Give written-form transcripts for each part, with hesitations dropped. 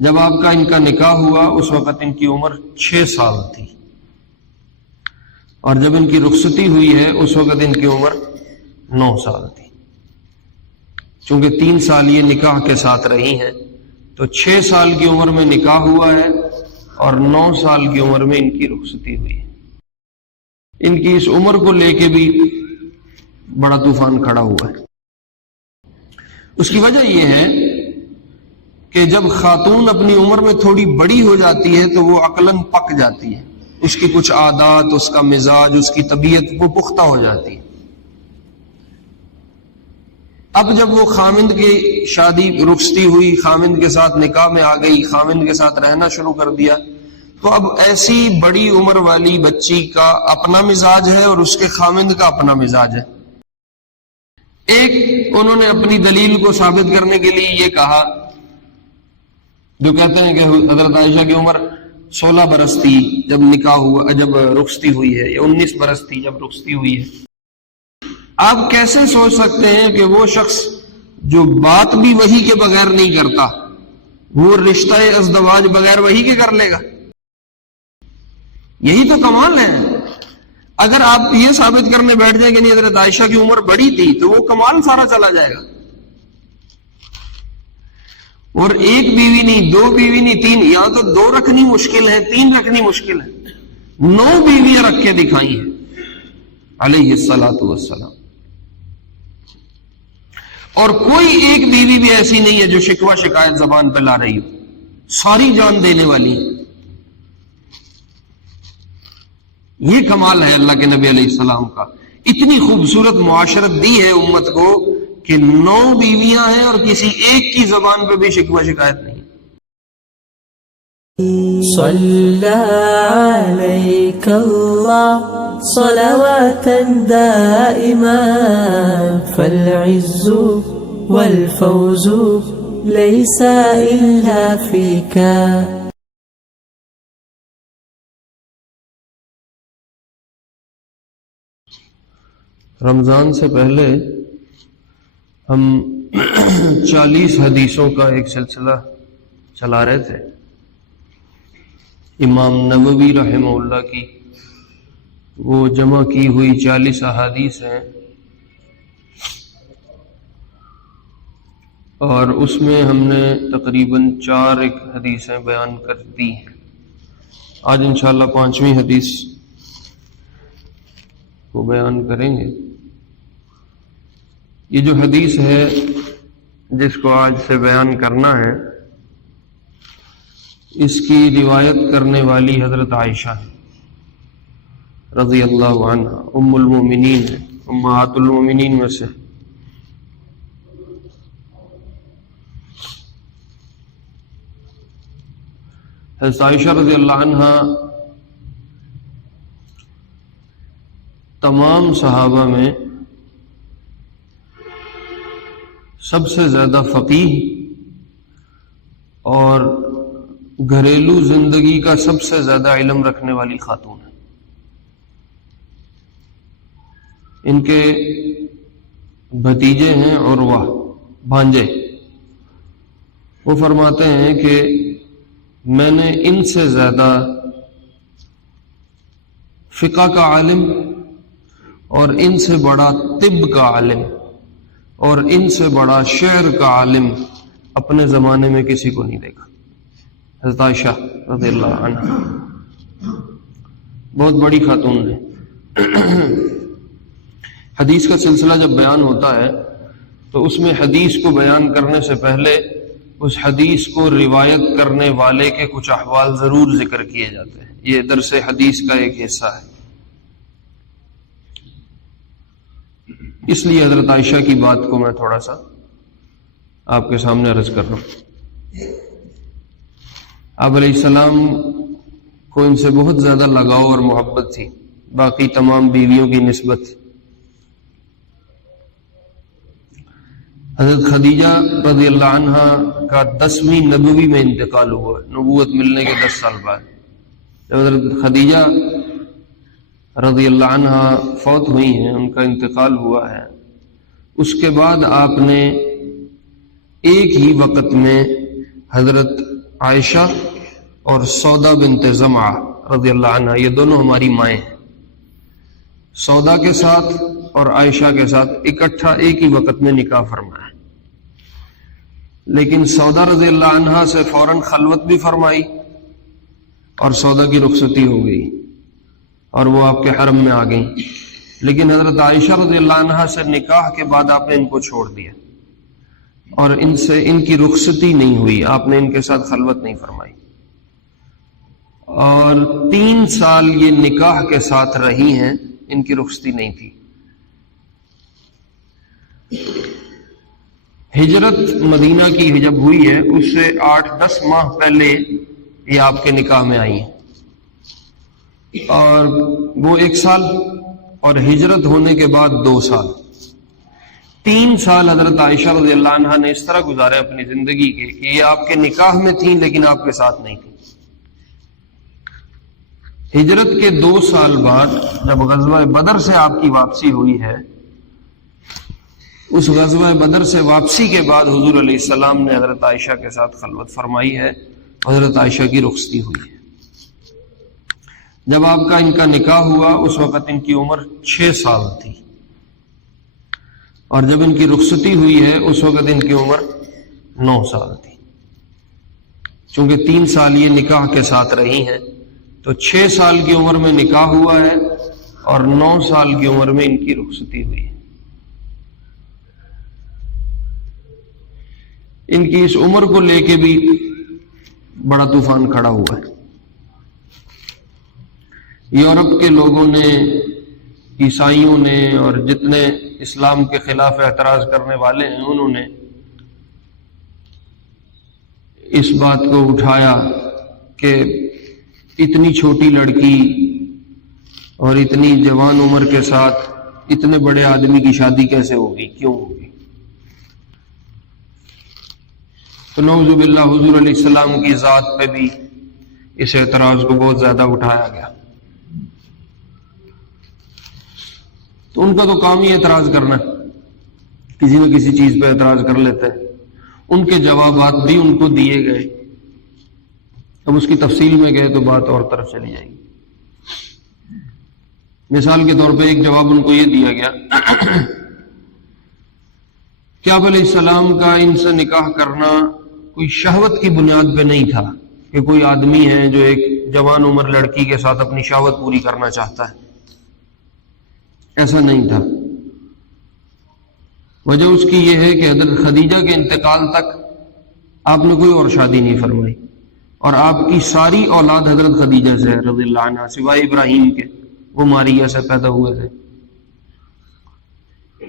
جب آپ کا ان کا نکاح ہوا اس وقت ان کی عمر 6 سال تھی، اور جب ان کی رخصتی ہوئی ہے اس وقت ان کی عمر 9 سال تھی۔ چونکہ 3 سال یہ نکاح کے ساتھ رہی ہیں تو 6 سال کی عمر میں نکاح ہوا ہے اور 9 سال کی عمر میں ان کی رخصتی ہوئی ہے۔ ان کی اس عمر کو لے کے بھی بڑا طوفان کھڑا ہوا ہے۔ اس کی وجہ یہ ہے کہ جب خاتون اپنی عمر میں تھوڑی بڑی ہو جاتی ہے تو وہ عقلاً پک جاتی ہے، اس کی کچھ عادات، اس کا مزاج، اس کی طبیعت وہ پختہ ہو جاتی ہے۔ اب جب وہ خامند کی شادی رخصتی ہوئی، خامند کے ساتھ نکاح میں آ گئی، خامند کے ساتھ رہنا شروع کر دیا، تو اب ایسی بڑی عمر والی بچی کا اپنا مزاج ہے اور اس کے خامند کا اپنا مزاج ہے۔ ایک انہوں نے اپنی دلیل کو ثابت کرنے کے لیے یہ کہا، جو کہتے ہیں کہ حضرت عائشہ کی عمر 16 برس تھی جب نکاح ہوا، جب رخصتی ہوئی ہے، یا 19 برس تھی جب رخصتی ہوئی ہے۔ آپ کیسے سوچ سکتے ہیں کہ وہ شخص جو بات بھی وحی کے بغیر نہیں کرتا، وہ رشتہ ازدواج بغیر وحی کے کر لے گا؟ یہی تو کمال ہے۔ اگر آپ یہ ثابت کرنے بیٹھ جائیں کہ نہیں حضرت عائشہ کی عمر بڑی تھی تو وہ کمال سارا چلا جائے گا۔ اور ایک بیوی نہیں، 2 بیوی نہیں، 3، یہاں تو 2 رکھنی مشکل ہے، 3 رکھنی مشکل ہے، 9 بیویاں رکھ کے دکھائی ہیں علیہ الصلاۃ والسلام۔ اور کوئی ایک بیوی بھی ایسی نہیں ہے جو شکوہ شکایت زبان پہ لا رہی ہو، ساری جان دینے والی ہے۔ یہ کمال ہے اللہ کے نبی علیہ السلام کا۔ اتنی خوبصورت معاشرت دی ہے امت کو کہ 9 بیویاں ہیں اور کسی ایک کی زبان پہ بھی شکوہ شکایت نہیں۔ صلی علیک اللہ صلوات دائما فالعز والفوز ليس إلا فيك۔ رمضان سے پہلے ہم 40 حدیثوں کا ایک سلسلہ چلا رہے تھے۔ امام نووی رحمہ اللہ کی وہ جمع کی ہوئی 40 احادیث ہیں، اور اس میں ہم نے تقریباً 4 حدیثیں بیان کر دی ہیں۔ آج انشاءاللہ 5ویں حدیث کو بیان کریں گے۔ یہ جو حدیث ہے جس کو آج سے بیان کرنا ہے، اس کی روایت کرنے والی حضرت عائشہ ہے رضی اللہ عنہ، ام المومنین ہے، امہات المومنین میں سے۔ حضرت عائشہ رضی اللہ عنہ تمام صحابہ میں سب سے زیادہ فقیہ اور گھریلو زندگی کا سب سے زیادہ علم رکھنے والی خاتون ہے۔ ان کے بھتیجے ہیں عروہ، بھانجے، وہ فرماتے ہیں کہ میں نے ان سے زیادہ فقہ کا عالم اور ان سے بڑا طب کا عالم اور ان سے بڑا شعر کا عالم اپنے زمانے میں کسی کو نہیں دیکھا۔ حضرت عائشہ رضی اللہ عنہ بہت بڑی خاتون ہے۔ حدیث کا سلسلہ جب بیان ہوتا ہے تو اس میں حدیث کو بیان کرنے سے پہلے اس حدیث کو روایت کرنے والے کے کچھ احوال ضرور ذکر کیے جاتے ہیں۔ یہ درس حدیث کا ایک حصہ ہے، اس لیے حضرت عائشہ کی بات کو میں تھوڑا سا آپ کے سامنے عرض کر رہا ہوں۔ آپ علیہ السلام کو ان سے بہت زیادہ لگاؤ اور محبت تھی باقی تمام بیویوں کی نسبت۔ حضرت خدیجہ رضی اللہ عنہ کا 10ویں نبوی میں انتقال ہوا، نبوت ملنے کے 10 سال بعد جب حضرت خدیجہ رضی اللہ عنہ فوت ہوئی ہیں، ان کا انتقال ہوا ہے، اس کے بعد آپ نے ایک ہی وقت میں حضرت عائشہ اور سودا بنت زمعہ رضی اللہ عنہ، یہ دونوں ہماری مائیں ہیں۔ سودا کے ساتھ اور عائشہ کے ساتھ اکٹھا ایک ہی وقت میں نکاح فرمایا، لیکن سودا رضی اللہ عنہ سے فوراً خلوت بھی فرمائی اور سودا کی رخصتی ہو گئی اور وہ آپ کے حرم میں آ گئیں، لیکن حضرت عائشہ رضی اللہ عنہ سے نکاح کے بعد آپ نے ان کو چھوڑ دیا اور ان کی رخصتی نہیں ہوئی، آپ نے ان کے ساتھ خلوت نہیں فرمائی، اور 3 سال یہ نکاح کے ساتھ رہی ہیں، ان کی رخصتی نہیں تھی۔ ہجرت مدینہ کی جب ہوئی ہے اس سے 8-10 ماہ پہلے یہ آپ کے نکاح میں آئی ہیں، اور وہ 1 سال، اور ہجرت ہونے کے بعد 2 سال، 3 سال حضرت عائشہ رضی اللہ عنہا نے اس طرح گزارے اپنی زندگی کے کہ یہ آپ کے نکاح میں تھیں لیکن آپ کے ساتھ نہیں تھیں۔ ہجرت کے 2 سال بعد جب غزوہ بدر سے آپ کی واپسی ہوئی ہے، اس غزوہ بدر سے واپسی کے بعد حضور علیہ السلام نے حضرت عائشہ کے ساتھ خلوت فرمائی ہے، حضرت عائشہ کی رخصتی ہوئی ہے۔ جب آپ کا ان کا نکاح ہوا اس وقت ان کی عمر 6 سال تھی، اور جب ان کی رخصتی ہوئی ہے اس وقت ان کی عمر 9 سال تھی۔ چونکہ 3 سال یہ نکاح کے ساتھ رہی ہیں تو 6 سال کی عمر میں نکاح ہوا ہے اور 9 سال کی عمر میں ان کی رخصتی ہوئی ہے۔ ان کی اس عمر کو لے کے بھی بڑا طوفان کھڑا ہوا ہے۔ یورپ کے لوگوں نے، عیسائیوں نے، اور جتنے اسلام کے خلاف اعتراض کرنے والے ہیں انہوں نے اس بات کو اٹھایا کہ اتنی چھوٹی لڑکی اور اتنی جوان عمر کے ساتھ اتنے بڑے آدمی کی شادی کیسے ہوگی، کیوں ہوگی؟ تو نعوذ باللہ حضور علیہ السلام کی ذات پہ بھی اس اعتراض کو بہت زیادہ اٹھایا گیا۔ تو ان کا تو کام ہی اعتراض کرنا ہے، کسی نہ کسی چیز پہ اعتراض کر لیتے ہیں۔ ان کے جوابات بھی ان کو دیے گئے، اب اس کی تفصیل میں گئے تو بات اور طرف چلی جائے گی۔ مثال کے طور پہ ایک جواب ان کو یہ دیا گیا کہ آپ علیہ السلام کا ان سے نکاح کرنا کوئی شہوت کی بنیاد پہ نہیں تھا کہ کوئی آدمی ہے جو ایک جوان عمر لڑکی کے ساتھ اپنی شہوت پوری کرنا چاہتا ہے، ایسا نہیں تھا۔ وجہ اس کی یہ ہے کہ حضرت خدیجہ کے انتقال تک آپ نے کوئی اور شادی نہیں فرمائی، اور آپ کی ساری اولاد حضرت خدیجہ سے رضی اللہ عنہ، سوائے ابراہیم کے، وہ ماریہ سے پیدا ہوئے تھے۔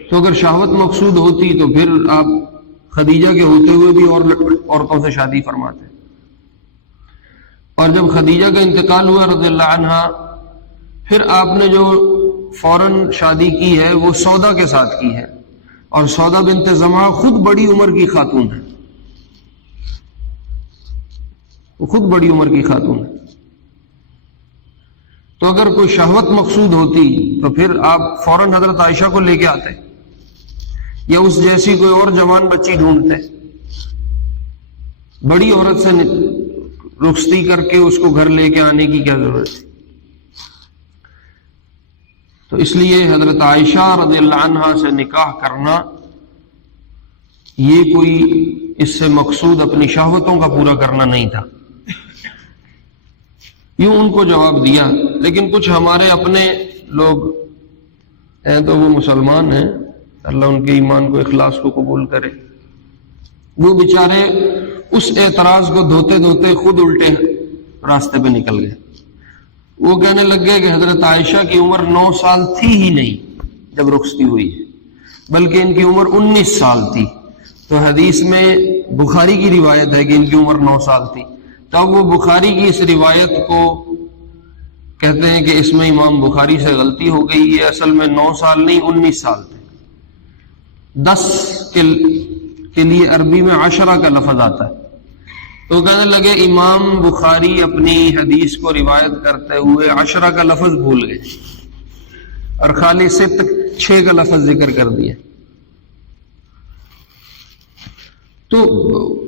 تو اگر شہوت مقصود ہوتی تو پھر آپ خدیجہ کے ہوتے ہوئے بھی اور عورتوں سے شادی فرماتے۔ اور جب خدیجہ کا انتقال ہوا رضی اللہ عنہ، پھر آپ نے جو فوراً شادی کی ہے وہ سودا کے ساتھ کی ہے، اور سودا بنت زمعہ خود بڑی عمر کی خاتون ہے، وہ خود بڑی عمر کی خاتون ہے۔ تو اگر کوئی شہوت مقصود ہوتی تو پھر آپ فوراً حضرت عائشہ کو لے کے آتے، یا اس جیسی کوئی اور جوان بچی ڈھونڈتے۔ بڑی عورت سے رخصتی کر کے اس کو گھر لے کے آنے کی کیا ضرورت ہے؟ تو اس لیے حضرت عائشہ رضی اللہ عنہا سے نکاح کرنا یہ کوئی اس سے مقصود اپنی شہوتوں کا پورا کرنا نہیں تھا، یوں ان کو جواب دیا۔ لیکن کچھ ہمارے اپنے لوگ ہیں تو وہ مسلمان ہیں، اللہ ان کے ایمان کو، اخلاص کو قبول کرے، وہ بیچارے اس اعتراض کو دھوتے دھوتے خود الٹے راستے پہ نکل گئے۔ وہ کہنے لگ گئے کہ حضرت عائشہ کی عمر 9 سال تھی ہی نہیں جب رخصتی ہوئی ہے، بلکہ ان کی عمر 19 سال تھی۔ تو حدیث میں بخاری کی روایت ہے کہ ان کی عمر 9 سال تھی، تب وہ بخاری کی اس روایت کو کہتے ہیں کہ اس میں امام بخاری سے غلطی ہو گئی، یہ اصل میں 9 سال نہیں 19 سال تھے۔ 10 کے لیے عربی میں 10 کا لفظ آتا ہے، تو کہنے لگے امام بخاری اپنی حدیث کو روایت کرتے ہوئے 10 کا لفظ بھول گئے اور خالی 6 کا لفظ ذکر کر دیا۔ تو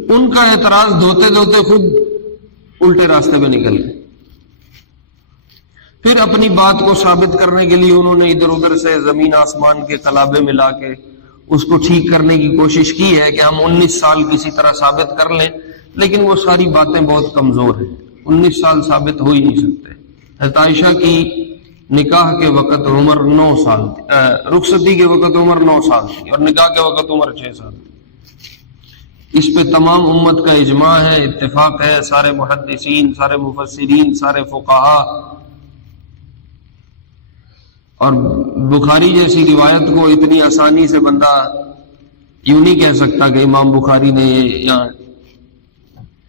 ان کا اعتراض دھوتے دھوتے خود الٹے راستے پہ نکل گئے. پھر اپنی بات کو ثابت کرنے کے لیے انہوں نے ادھر ادھر سے زمین آسمان کے قلابے ملا کے اس کو ٹھیک کرنے کی کوشش کی ہے کہ ہم 19 سال کسی طرح ثابت کر لیں، لیکن وہ ساری باتیں بہت کمزور ہیں. 19 سال ثابت ہو ہی نہیں سکتے. حضرت عائشہ کی نکاح کے وقت عمر 9 سال تھی، رخصتی کے وقت عمر 9 سال تھی، اور نکاح کے وقت عمر 6 سال تھی. اس پہ تمام امت کا اجماع ہے، اتفاق ہے. سارے محدثین، سارے مفسرین، سارے فقہا. اور بخاری جیسی روایت کو اتنی آسانی سے بندہ یوں نہیں کہہ سکتا کہ امام بخاری نے یہاں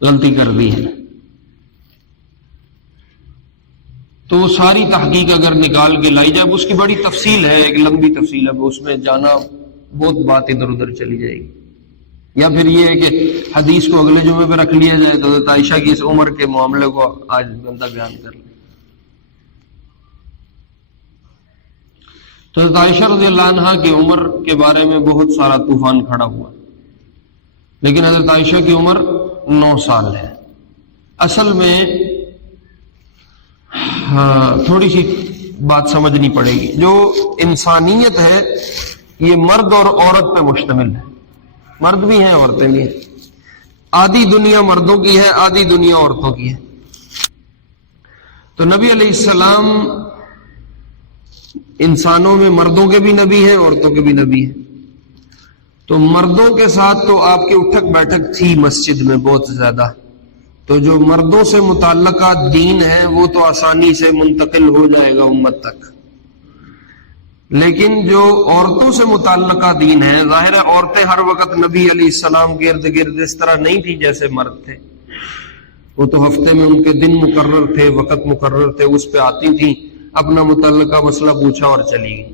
غلطی کر دی ہے. تو وہ ساری تحقیق اگر نکال کے لائی جائے، اس کی بڑی تفصیل ہے، ایک لمبی تفصیل ہے، اس میں جانا بہت بات ادھر ادھر چلی جائے گی. یا پھر یہ ہے کہ حدیث کو اگلے جمعے پہ رکھ لیا جائے تو حضرت عائشہ کی اس عمر کے معاملے کو آج بندہ بیان کر لے. تو حضرت عائشہ رضی اللہ عنہا کی عمر کے بارے میں بہت سارا طوفان کھڑا ہوا، لیکن حضرت عائشہ کی عمر 9 سال ہے. اصل میں تھوڑی سی بات سمجھنی پڑے گی. جو انسانیت ہے یہ مرد اور عورت پہ مشتمل ہے. مرد بھی ہیں، عورتیں بھی ہیں. آدھی دنیا مردوں کی ہے، آدھی دنیا عورتوں کی ہے. تو نبی علیہ السلام انسانوں میں مردوں کے بھی نبی ہیں، عورتوں کے بھی نبی ہیں. تو مردوں کے ساتھ تو آپ کی اٹھک بیٹھک تھی مسجد میں بہت زیادہ، تو جو مردوں سے متعلقہ دین ہے وہ تو آسانی سے منتقل ہو جائے گا امت تک. لیکن جو عورتوں سے متعلقہ دین ہے، ظاہر ہے عورتیں ہر وقت نبی علیہ السلام کے ارد گرد اس طرح نہیں تھی جیسے مرد تھے. وہ تو ہفتے میں ان کے دن مقرر تھے، وقت مقرر تھے، اس پہ آتی تھیں، اپنا متعلقہ مسئلہ پوچھا اور چلی گئی.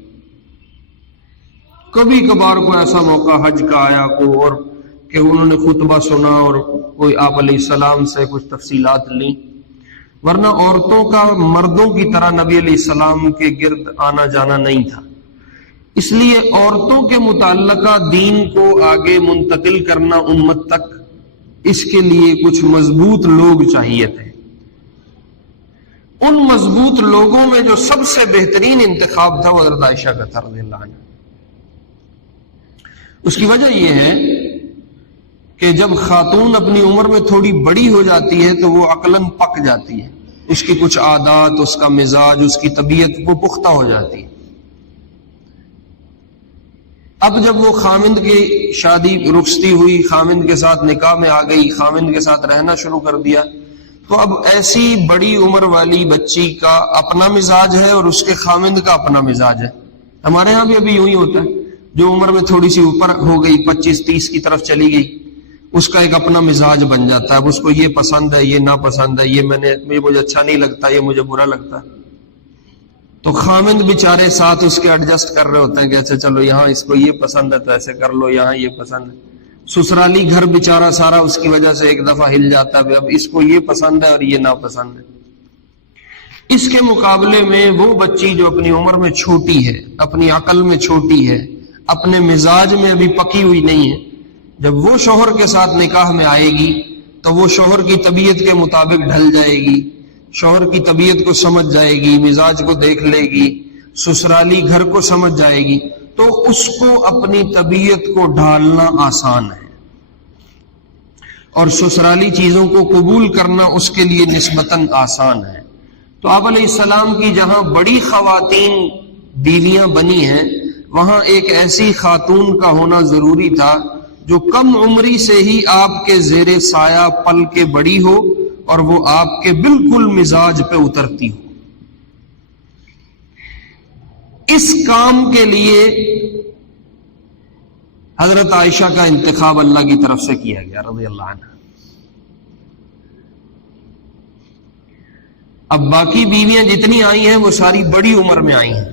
کبھی کبھار کوئی ایسا موقع حج کا آیا اور کہ انہوں نے خطبہ سنا اور کوئی آپ علیہ السلام سے کچھ تفصیلات لیں، ورنہ عورتوں کا مردوں کی طرح نبی علیہ السلام کے گرد آنا جانا نہیں تھا. اس لیے عورتوں کے متعلقہ دین کو آگے منتقل کرنا امت تک، اس کے لیے کچھ مضبوط لوگ چاہیے تھے. ان مضبوط لوگوں میں جو سب سے بہترین انتخاب تھا وہ حضرت عائشہ کا تھا رضی اللہ عنہ. اس کی وجہ یہ ہے کہ جب خاتون اپنی عمر میں تھوڑی بڑی ہو جاتی ہے تو وہ عقلاً پک جاتی ہے، اس کی کچھ عادات، اس کا مزاج، اس کی طبیعت وہ پختہ ہو جاتی ہے. اب جب وہ خامند کی شادی رخصتی ہوئی، خامند کے ساتھ نکاح میں آ گئی، خامند کے ساتھ رہنا شروع کر دیا، تو اب ایسی بڑی عمر والی بچی کا اپنا مزاج ہے اور اس کے خامند کا اپنا مزاج ہے. ہمارے ہاں بھی ابھی یوں ہی ہوتا ہے. جو عمر میں تھوڑی سی اوپر ہو گئی، 25-30 کی طرف چلی گئی، اس کا ایک اپنا مزاج بن جاتا ہے. اب اس کو یہ پسند ہے، یہ ناپسند ہے، یہ مجھے اچھا نہیں لگتا، یہ مجھے برا لگتا ہے. تو خامند بیچارے ساتھ اس کے ایڈجسٹ کر رہے ہوتے ہیں کہ اچھا چلو یہاں اس کو یہ پسند ہے تو ایسے کر لو، یہاں یہ پسند ہے. سسرالی گھر بیچارہ سارا اس کی وجہ سے ایک دفعہ ہل جاتا ہے، اب اس کو یہ پسند ہے اور یہ ناپسند ہے. اس کے مقابلے میں وہ بچی جو اپنی عمر میں چھوٹی ہے، اپنی عقل میں چھوٹی ہے، اپنے مزاج میں ابھی پکی ہوئی نہیں ہے، جب وہ شوہر کے ساتھ نکاح میں آئے گی تو وہ شوہر کی طبیعت کے مطابق ڈھل جائے گی، شوہر کی طبیعت کو سمجھ جائے گی، مزاج کو دیکھ لے گی، سسرالی گھر کو سمجھ جائے گی، تو اس کو اپنی طبیعت کو ڈھالنا آسان ہے اور سسرالی چیزوں کو قبول کرنا اس کے لیے نسبتاً آسان ہے. تو آپ علیہ السلام کی جہاں بڑی خواتین بیویاں بنی ہیں، وہاں ایک ایسی خاتون کا ہونا ضروری تھا جو کم عمری سے ہی آپ کے زیر سایہ پل کے بڑی ہو اور وہ آپ کے بالکل مزاج پہ اترتی ہو. اس کام کے لیے حضرت عائشہ کا انتخاب اللہ کی طرف سے کیا گیا رضی اللہ عنہ. اب باقی بیویاں جتنی آئی ہیں وہ ساری بڑی عمر میں آئی ہیں،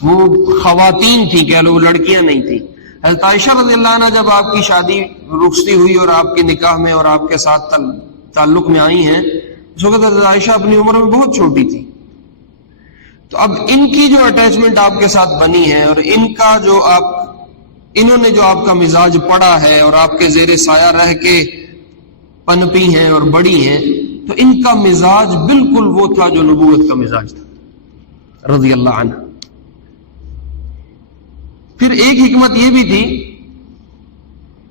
وہ خواتین تھی، کہہ لو لڑکیاں نہیں تھی. حضرت عائشہ رضی اللہ عنہ جب آپ کی شادی رخصتی ہوئی اور آپ کے نکاح میں اور آپ کے ساتھ تعلق میں آئی ہیں، اس وقت حضرت عائشہ اپنی عمر میں بہت چھوٹی تھی. تو اب ان کی جو اٹیچمنٹ آپ کے ساتھ بنی ہے اور انہوں نے جو آپ کا مزاج پڑھا ہے اور آپ کے زیر سایہ رہ کے پنپی ہیں اور بڑی ہیں، تو ان کا مزاج بالکل وہ تھا جو نبوت کا مزاج تھا رضی اللہ عنہ۔ پھر ایک حکمت یہ بھی تھی،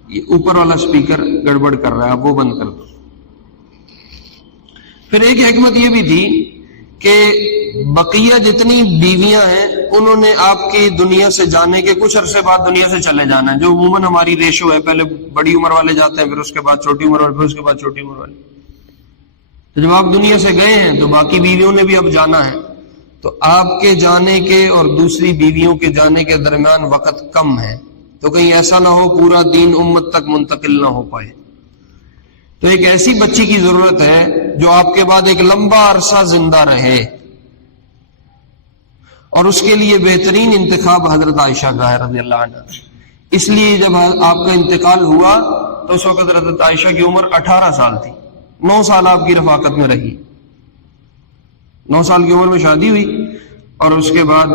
یہ اوپر والا سپیکر گڑبڑ کر رہا ہے، آپ وہ بند کر دو۔ پھر ایک حکمت یہ بھی تھی کہ بقیہ جتنی بیویاں ہیں انہوں نے آپ کی دنیا سے جانے کے کچھ عرصے بعد دنیا سے چلے جانا ہے، جو عموماً ہماری ریشو ہے، پہلے بڑی عمر والے جاتے ہیں، پھر اس کے بعد چھوٹی عمر والے، پھر اس کے بعد چھوٹی عمر والے۔ تو جب آپ دنیا سے گئے ہیں تو باقی بیویوں نے بھی اب جانا ہے، تو آپ کے جانے کے اور دوسری بیویوں کے جانے کے درمیان وقت کم ہے، تو کہیں ایسا نہ ہو پورا دین امت تک منتقل نہ ہو پائے۔ تو ایک ایسی بچی کی ضرورت ہے جو آپ کے بعد ایک لمبا عرصہ زندہ رہے، اور اس کے لیے بہترین انتخاب حضرت عائشہ کا ہے رضی اللہ عنہ۔ اس لیے جب آپ کا انتقال ہوا تو اس وقت حضرت عائشہ کی عمر 18 سال تھی، 9 سال آپ کی رفاقت میں رہی، 9 سال کی عمر میں شادی ہوئی، اور اس کے بعد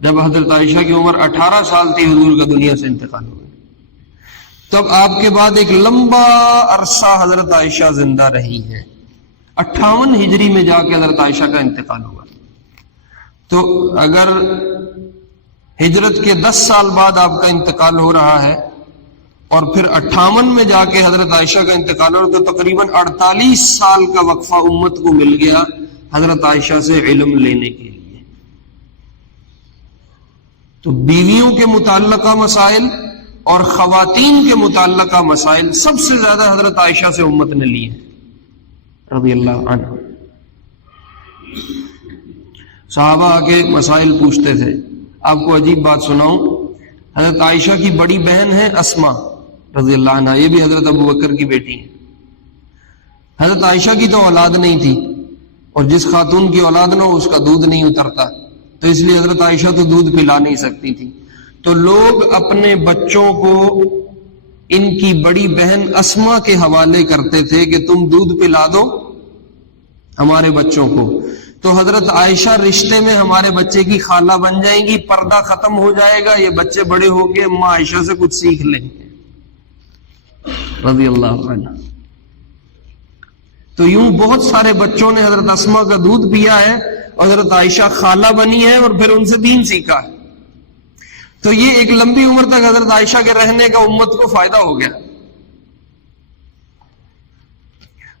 جب حضرت عائشہ کی عمر 18 سال تھی حضور کا دنیا سے انتقال ہوا۔ تب آپ کے بعد ایک لمبا عرصہ حضرت عائشہ زندہ رہی ہیں، 58 ہجری میں جا کے حضرت عائشہ کا انتقال ہوا۔ تو اگر ہجرت کے 10 سال بعد آپ کا انتقال ہو رہا ہے اور پھر 58 میں جا کے حضرت عائشہ کا انتقال ہو رہا، تو تقریباً 48 سال کا وقفہ امت کو مل گیا حضرت عائشہ سے علم لینے کے لیے۔ تو بیویوں کے متعلقہ مسائل اور خواتین کے متعلقہ مسائل سب سے زیادہ حضرت عائشہ سے امت نے لیے رضی اللہ عنہ۔ صحابہ آگے مسائل پوچھتے تھے۔ آپ کو عجیب بات سناؤں، حضرت عائشہ کی بڑی بہن ہے اسما رضی اللہ عنہ، یہ بھی حضرت ابو بکر کی بیٹی ہے۔ حضرت عائشہ کی تو اولاد نہیں تھی، اور جس خاتون کی اولاد نہ ہو اس کا دودھ نہیں اترتا، تو اس لیے حضرت عائشہ تو دودھ پلا نہیں سکتی تھی۔ تو لوگ اپنے بچوں کو ان کی بڑی بہن اسما کے حوالے کرتے تھے کہ تم دودھ پلا دو ہمارے بچوں کو، تو حضرت عائشہ رشتے میں ہمارے بچے کی خالہ بن جائیں گی، پردہ ختم ہو جائے گا، یہ بچے بڑے ہو کے اماں عائشہ سے کچھ سیکھ لیں گے رضی اللہ عنہ۔ تو یوں بہت سارے بچوں نے حضرت اسما کا دودھ پیا ہے، اور حضرت عائشہ خالہ بنی ہے اور پھر ان سے دین سیکھا ہے۔ تو یہ ایک لمبی عمر تک حضرت عائشہ کے رہنے کا امت کو فائدہ ہو گیا۔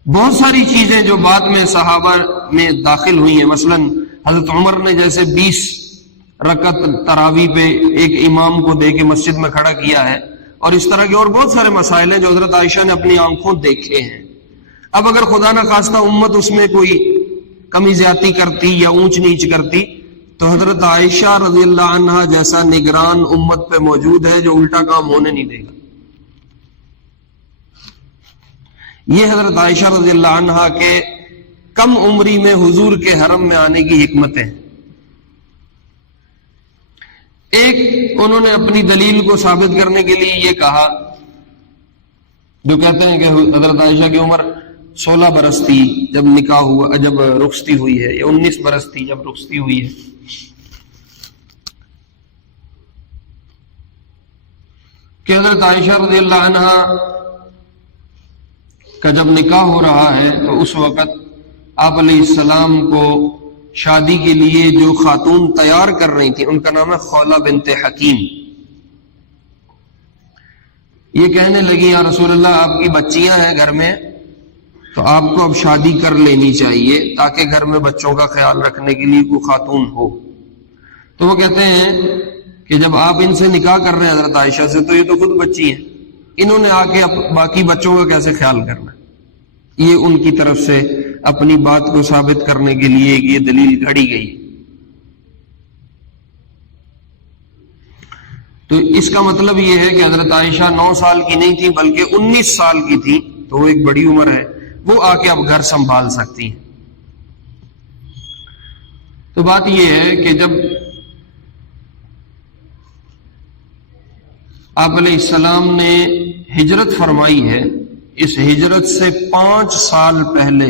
بہت ساری چیزیں جو بعد میں صحابہ میں داخل ہوئی ہیں، مثلا حضرت عمر نے جیسے 20 رکعت تراویح پہ ایک امام کو دے کے مسجد میں کھڑا کیا ہے، اور اس طرح کے اور بہت سارے مسائل ہیں جو حضرت عائشہ نے اپنی آنکھوں دیکھے ہیں۔ اب اگر خدا نہ خواستہ امت اس میں کوئی کمی زیادتی کرتی یا اونچ نیچ کرتی، تو حضرت عائشہ رضی اللہ عنہ جیسا نگران امت پہ موجود ہے جو الٹا کام ہونے نہیں دے گا۔ یہ حضرت عائشہ رضی اللہ عنہ کے کم عمری میں حضور کے حرم میں آنے کی حکمتیں۔ ایک انہوں نے اپنی دلیل کو ثابت کرنے کے لیے یہ کہا، جو کہتے ہیں کہ حضرت عائشہ کی عمر 16 برس تھی جب نکاح ہوا، جب رخصتی ہوئی ہے، یا 19 برس تھی جب رخصتی ہوئی ہے۔ کہ حضرت عائشہ رضی اللہ عنہ کا جب نکاح ہو رہا ہے تو اس وقت آپ علیہ السلام کو شادی کے لیے جو خاتون تیار کر رہی تھی ان کا نام ہے خولہ بنت حکیم۔ یہ کہنے لگی یا رسول اللہ آپ کی بچیاں ہیں گھر میں، تو آپ کو اب شادی کر لینی چاہیے تاکہ گھر میں بچوں کا خیال رکھنے کے لیے کوئی خاتون ہو۔ تو وہ کہتے ہیں کہ جب آپ ان سے نکاح کر رہے ہیں حضرت عائشہ سے، تو یہ تو خود بچی ہیں، انہوں نے آ کے باقی بچوں کا کیسے خیال کرنا۔ یہ ان کی طرف سے اپنی بات کو ثابت کرنے کے لیے یہ دلیل گھڑی گئی۔ تو اس کا مطلب یہ ہے کہ حضرت عائشہ 9 سال کی نہیں تھی بلکہ 19 سال کی تھی، تو وہ ایک بڑی عمر ہے، وہ آ کے اب گھر سنبھال سکتی ہیں۔ تو بات یہ ہے کہ جب آپ علیہ السلام نے ہجرت فرمائی ہے، اس ہجرت سے 5 سال پہلے،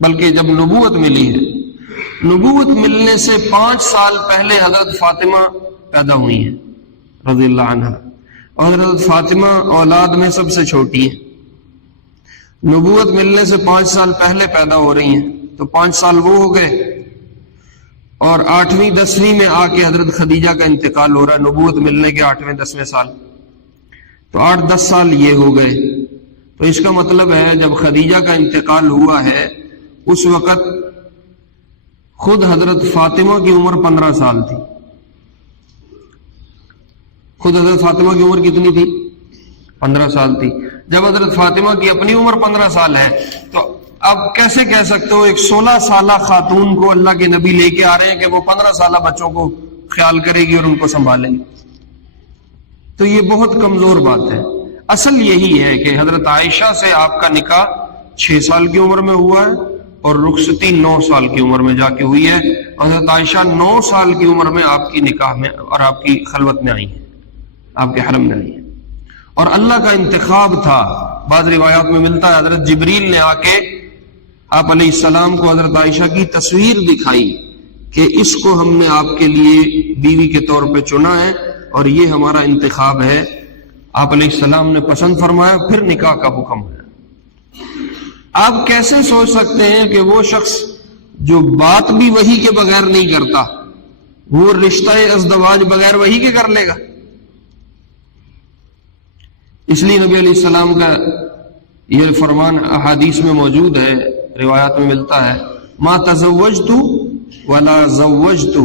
بلکہ جب نبوت ملی ہے، نبوت ملنے سے 5 سال پہلے حضرت فاطمہ پیدا ہوئی ہیں رضی اللہ عنہا، اور حضرت فاطمہ اولاد میں سب سے چھوٹی ہیں۔ نبوت ملنے سے 5 سال پہلے پیدا ہو رہی ہیں، تو 5 سال وہ ہو گئے، اور 8ویں 10ویں میں آ کے حضرت خدیجہ کا انتقال ہو رہا ہے، نبوت ملنے کے 8ویں 10ویں سال، تو 8-10 سال یہ ہو گئے۔ تو اس کا مطلب ہے جب خدیجہ کا انتقال ہوا ہے اس وقت خود حضرت فاطمہ کی عمر 15 سال تھی۔ خود حضرت فاطمہ کی عمر کتنی تھی؟ 15 سال تھی۔ جب حضرت فاطمہ کی اپنی عمر 15 سال ہے تو اب کیسے کہہ سکتے ہو ایک 16 سالہ خاتون کو اللہ کے نبی لے کے آ رہے ہیں کہ وہ 15 سالہ بچوں کو خیال کرے گی اور ان کو سنبھالے گی؟ تو یہ بہت کمزور بات ہے۔ اصل یہی ہے کہ حضرت عائشہ سے آپ کا نکاح 6 سال کی عمر میں ہوا ہے اور رخصتی 9 سال کی عمر میں جا کے ہوئی ہے۔ حضرت عائشہ 9 سال کی عمر میں آپ کی نکاح میں اور آپ کی خلوت میں آئی ہیں، آپ کے حرم میں آئی ہیں، اور اللہ کا انتخاب تھا۔ بعض روایات میں ملتا ہے حضرت جبریل نے آ کے آپ علیہ السلام کو حضرت عائشہ کی تصویر دکھائی کہ اس کو ہم نے آپ کے لیے بیوی کے طور پہ چنا ہے اور یہ ہمارا انتخاب ہے۔ آپ علیہ السلام نے پسند فرمایا، پھر نکاح کا حکم ہوا۔ آپ کیسے سوچ سکتے ہیں کہ وہ شخص جو بات بھی وحی کے بغیر نہیں کرتا وہ رشتہ ازدواج بغیر وحی کے کر لے گا؟ اس لیے نبی علیہ السلام کا یہ فرمان احادیث میں موجود ہے، روایات میں ملتا ہے، ما تزوجت ولا زوجت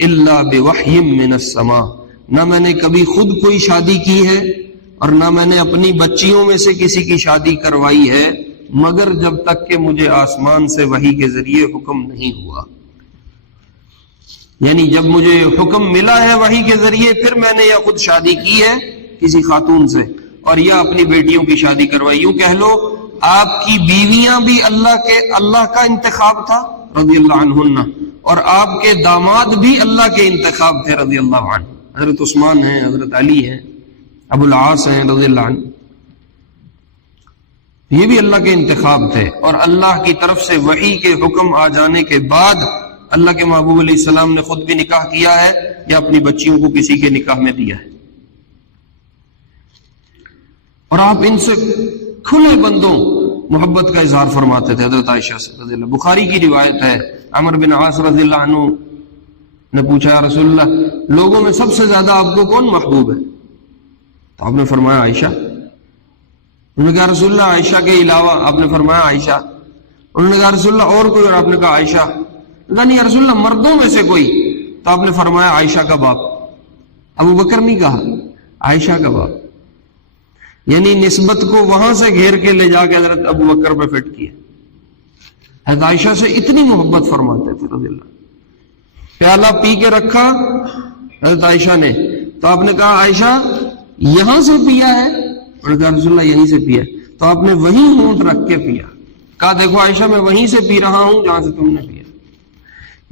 الا بوحی من السماء، نہ میں نے کبھی خود کوئی شادی کی ہے اور نہ میں نے اپنی بچیوں میں سے کسی کی شادی کروائی ہے مگر جب تک کہ مجھے آسمان سے وحی کے ذریعے حکم نہیں ہوا۔ یعنی جب مجھے حکم ملا ہے وحی کے ذریعے پھر میں نے یا خود شادی کی ہے کسی خاتون سے اور یا اپنی بیٹیوں کی شادی کروائی۔ یوں کہہ لو آپ کی بیویاں بھی اللہ کا انتخاب تھا رضی اللہ عنہن، اور آپ کے داماد بھی اللہ کے انتخاب تھے رضی اللہ عنہ۔ حضرت عثمان ہیں، حضرت علی ہیں، ابو العاص ہیں رضی اللہ عنہ، یہ بھی اللہ کے انتخاب تھے۔ اور اللہ کی طرف سے وحی کے حکم آ جانے کے بعد اللہ کے محبوب علیہ السلام نے خود بھی نکاح کیا ہے یا اپنی بچیوں کو کسی کے نکاح میں دیا ہے، اور آپ ان سے کھلے بندوں محبت کا اظہار فرماتے تھے حضرت عائشہ سے رضی اللہ۔ بخاری کی روایت ہے، عمر بن عاص رضی اللہ عنہ نے پوچھا یا رسول اللہ لوگوں میں سب سے زیادہ آپ کو کون محبوب ہے؟ تو آپ نے فرمایا عائشہ۔ انہوں نے کہا رسول اللہ عائشہ کے علاوہ؟ آپ نے فرمایا عائشہ۔ انہوں نے کہا رسول اللہ اور کوئی؟ اور آپ نے کہا عائشہ۔ کہا نہیں یا رسول اللہ مردوں میں سے کوئی؟ تو آپ نے فرمایا عائشہ کا باپ۔ ابو بکر نہیں کہا، عائشہ کا باپ، یعنی نسبت کو وہاں سے گھیر کے لے جا کے حضرت ابو بکر پہ فٹ کیا۔ حضرت عائشہ سے اتنی محبت فرماتے تھے رضی اللہ۔ پیالہ پی کے رکھا حضرت عائشہ نے تو آپ نے کہا عائشہ یہاں سے پیا ہے؟ انہوں نے کہا رسول اللہ یہیں سے پیا۔ تو آپ نے وہیں ہونٹ رکھ کے پیا، کہا دیکھو عائشہ میں وہیں سے پی رہا ہوں جہاں سے تم نے پیا۔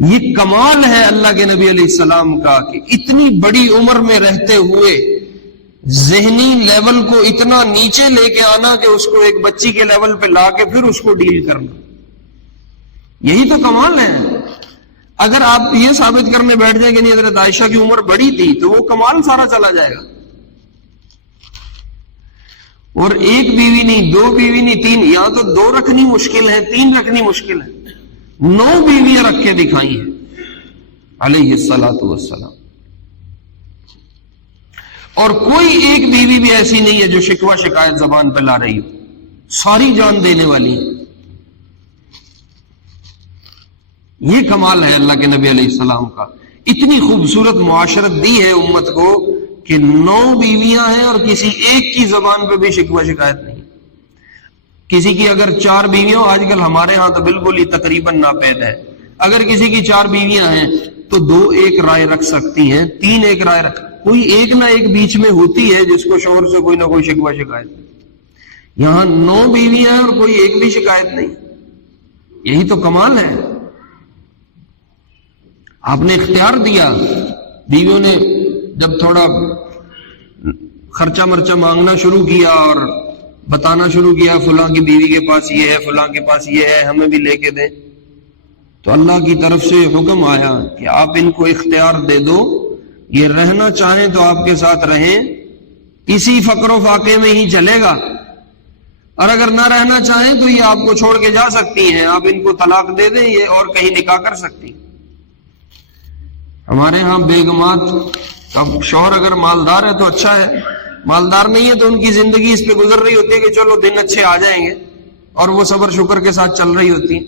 یہ کمال ہے اللہ کے نبی علیہ السلام کا کہ اتنی بڑی عمر میں رہتے ہوئے ذہنی لیول کو اتنا نیچے لے کے آنا کہ اس کو ایک بچی کے لیول پہ لا کے پھر اس کو ڈیل کرنا، یہی تو کمال ہے۔ اگر آپ یہ ثابت کرنے بیٹھ جائیں کہ نہیں حضرت عائشہ کی عمر بڑی تھی تو وہ کمال سارا چلا جائے گا۔ اور ایک بیوی نہیں، 2 بیوی نہیں، 3، یہاں تو 2 رکھنی مشکل ہے، 3 رکھنی مشکل ہے، 9 بیویاں رکھ کے دکھائی ہیں علیہ الصلوۃ والسلام۔ اور کوئی ایک بیوی بھی ایسی نہیں ہے جو شکوہ شکایت زبان پہ لا رہی ہو، ساری جان دینے والی ہیں۔ یہ کمال ہے اللہ کے نبی علیہ السلام کا۔ اتنی خوبصورت معاشرت دی ہے امت کو کہ 9 بیویاں ہیں اور کسی ایک کی زبان پہ بھی شکوہ شکایت نہیں۔ کسی کی اگر 4 بیویاں، آج کل ہمارے ہاں تو بالکل ہی تقریباً ناپید ہے، اگر کسی کی 4 بیویاں ہیں تو 2 ایک رائے رکھ سکتی ہیں، 3 ایک رائے رکھ، کوئی ایک نہ ایک بیچ میں ہوتی ہے جس کو شوہر سے کوئی نہ کوئی شکوہ شکایت نہیں۔ یہاں 9 بیویاں ہیں اور کوئی ایک بھی شکایت نہیں، یہی تو کمال ہے۔ آپ نے اختیار دیا، بیویوں نے جب تھوڑا خرچہ مرچہ مانگنا شروع کیا اور بتانا شروع کیا فلاں کی بیوی کے پاس یہ ہے، فلاں کے پاس یہ ہے، ہمیں بھی لے کے دیں، تو اللہ کی طرف سے حکم آیا کہ آپ ان کو اختیار دے دو، یہ رہنا چاہیں تو آپ کے ساتھ رہیں، اسی فقر و فاقے میں ہی چلے گا، اور اگر نہ رہنا چاہیں تو یہ آپ کو چھوڑ کے جا سکتی ہیں، آپ ان کو طلاق دے دیں، یہ اور کہیں نکاح کر سکتی. ہمارے ہاں بیگمات اب شوہر اگر مالدار ہے تو اچھا ہے، مالدار نہیں ہے تو ان کی زندگی اس پہ گزر رہی ہوتی ہے کہ چلو دن اچھے آ جائیں گے، اور وہ صبر شکر کے ساتھ چل رہی ہوتی.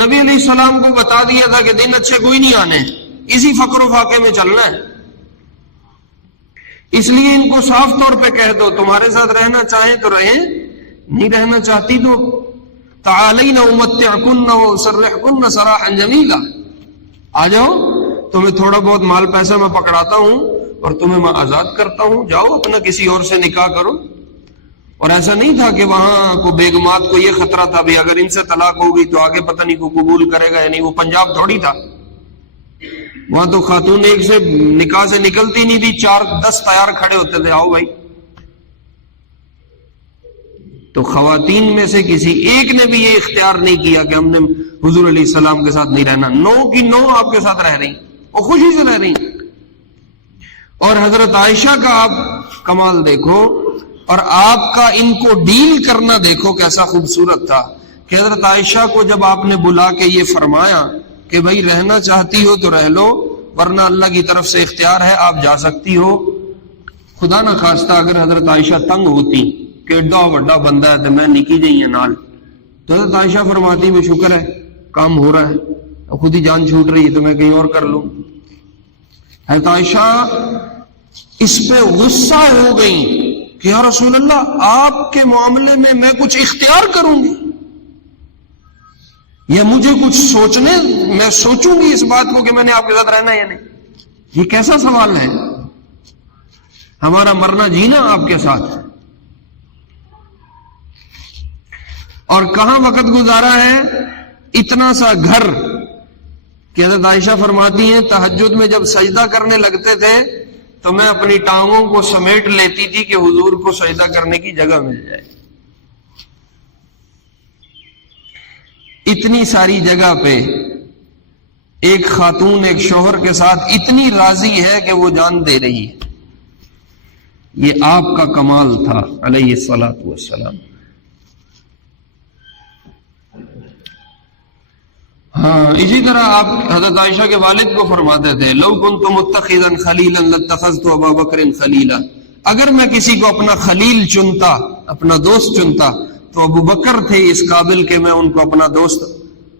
نبی علیہ السلام کو بتا دیا تھا کہ دن اچھے کوئی نہیں آنے، اسی فقر و فاقے میں چلنا ہے. اس لیے ان کو صاف طور پہ کہہ دو تمہارے ساتھ رہنا چاہیں تو رہیں، نہیں رہنا چاہتی تو تعالین امتعکن واسرحکن سراحا جمیلا، آ جاؤ، تمہیں تھوڑا بہت مال پیسہ میں پکڑاتا ہوں اور تمہیں میں آزاد کرتا ہوں، جاؤ اپنا کسی اور سے نکاح کرو. اور ایسا نہیں تھا کہ وہاں کو بیگمات کو یہ خطرہ تھا بھی اگر ان سے طلاق ہوگی تو آگے پتہ نہیں کو قبول کرے گا یا نہیں. وہ پنجاب تھوڑی تھا، وہاں تو خاتون ایک سے نکاح سے نکلتی نہیں تھی، 4-10 تیار کھڑے ہوتے تھے، آؤ بھائی. تو خواتین میں سے کسی ایک نے بھی یہ اختیار نہیں کیا کہ ہم نے حضور علیہ السلام کے ساتھ نہیں رہنا. 9 کی 9 آپ کے ساتھ رہ رہی، وہ خوشی سے رہ رہی. اور حضرت عائشہ کا آپ کمال دیکھو، اور آپ کا ان کو ڈیل کرنا دیکھو کیسا خوبصورت تھا کہ حضرت عائشہ کو جب آپ نے بلا کے یہ فرمایا کہ بھائی رہنا چاہتی ہو تو رہ لو، ورنہ اللہ کی طرف سے اختیار ہے، آپ جا سکتی ہو. خدا نہ خواستہ اگر حضرت عائشہ تنگ ہوتی کہ ایڈا بڑا بندہ ہے تو میں نکی جائیے نال، تو حضرت عائشہ فرماتی میں شکر ہے کام ہو رہا ہے، اب خود ہی جان چھوٹ رہی ہے تو میں کہیں اور کر لوں. حضرت عائشہ اس پہ غصہ ہو گئی کہ یا رسول اللہ آپ کے معاملے میں میں کچھ اختیار کروں گی یا مجھے کچھ سوچنے، میں سوچوں گی اس بات کو کہ میں نے آپ کے ساتھ رہنا یا نہیں. یہ کیسا سوال ہے؟ ہمارا مرنا جینا آپ کے ساتھ ہے. اور کہاں وقت گزارا ہے؟ اتنا سا گھر کہ حضرت عائشہ فرماتی ہیں تہجد میں جب سجدہ کرنے لگتے تھے تو میں اپنی ٹانگوں کو سمیٹ لیتی تھی کہ حضور کو سجدہ کرنے کی جگہ مل جائے. اتنی ساری جگہ پہ ایک خاتون ایک شوہر کے ساتھ اتنی راضی ہے کہ وہ جان دے رہی ہے. یہ آپ کا کمال تھا علیہ الصلوۃ والسلام. ہاں اسی طرح آپ حضرت عائشہ کے والد کو فرماتے تھے لو کنت متخذا خلیلا لاتخذت ابا بکر خلیلا، اگر میں کسی کو اپنا خلیل چنتا، اپنا دوست چنتا تو ابو بکر تھے اس قابل کہ میں ان کو اپنا دوست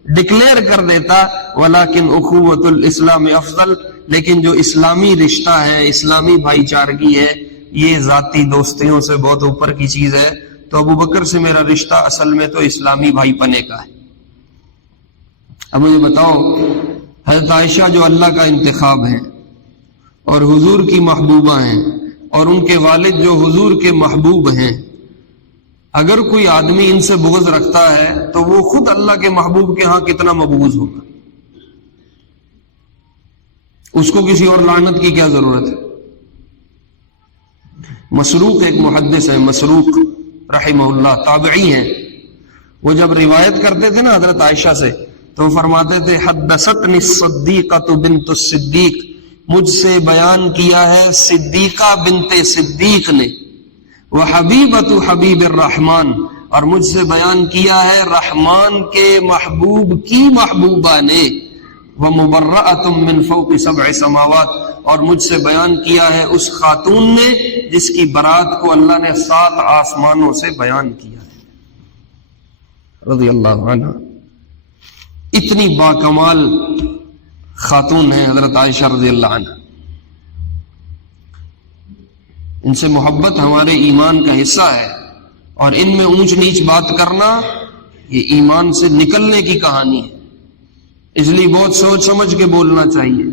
ڈکلیئر کر دیتا. ولیکن اخوۃ الاسلام افضل، لیکن جو اسلامی رشتہ ہے، اسلامی بھائی چارگی ہے، یہ ذاتی دوستیوں سے بہت اوپر کی چیز ہے. تو ابو بکر سے میرا رشتہ اصل میں تو اسلامی بھائی پنے کا ہے. اب مجھے بتاؤ، حضرت عائشہ جو اللہ کا انتخاب ہیں اور حضور کی محبوبہ ہیں، اور ان کے والد جو حضور کے محبوب ہیں، اگر کوئی آدمی ان سے بغض رکھتا ہے تو وہ خود اللہ کے محبوب کے ہاں کتنا مبغوض ہوگا. اس کو کسی اور لعنت کی کیا ضرورت ہے؟ مسروق ایک محدث ہے، مسروق رحمہ اللہ، تابعی ہیں. وہ جب روایت کرتے تھے نا حضرت عائشہ سے تو فرماتے تھے حدثتنی الصدیقۃ بنت الصدیق، مجھ سے بیان کیا ہے صدیقہ بنت صدیق نے، وحبیبۃ حبیب الرحمن، اور مجھ سے بیان کیا ہے رحمان کے محبوب کی محبوبہ نے، ومبرأۃ من فوق 7 سماوات، اور مجھ سے بیان کیا ہے اس خاتون نے جس کی برات کو اللہ نے 7 آسمانوں سے بیان کیا ہے، رضی اللہ عنہ. اتنی باکمال خاتون ہے حضرت عائشہ رضی اللہ عنہ. ان سے محبت ہمارے ایمان کا حصہ ہے، اور ان میں اونچ نیچ بات کرنا یہ ایمان سے نکلنے کی کہانی ہے. اس لیے بہت سوچ سمجھ کے بولنا چاہیے.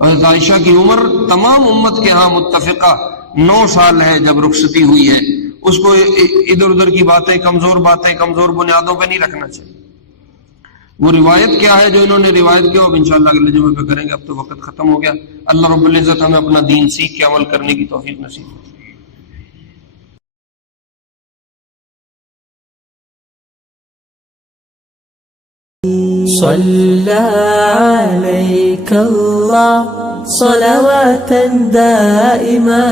حضرت عائشہ کی عمر تمام امت کے ہاں متفقہ 9 سال ہے جب رخصتی ہوئی ہے. اس کو ادھر ادھر کی باتیں، کمزور بنیادوں پہ نہیں رکھنا چاہیے. وہ روایت کیا ہے جو انہوں نے روایت کیا، اب انشاءاللہ اگلے جمعے پہ کریں گے. اب تو وقت ختم ہو گیا. اللہ رب العزت ہمیں اپنا دین سیکھ کے عمل کرنے کی توفیق نصیب کرے. صلى عليك الله صلوات دائما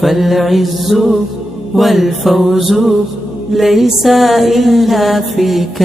فالعز والفوز ليس إلا فيك.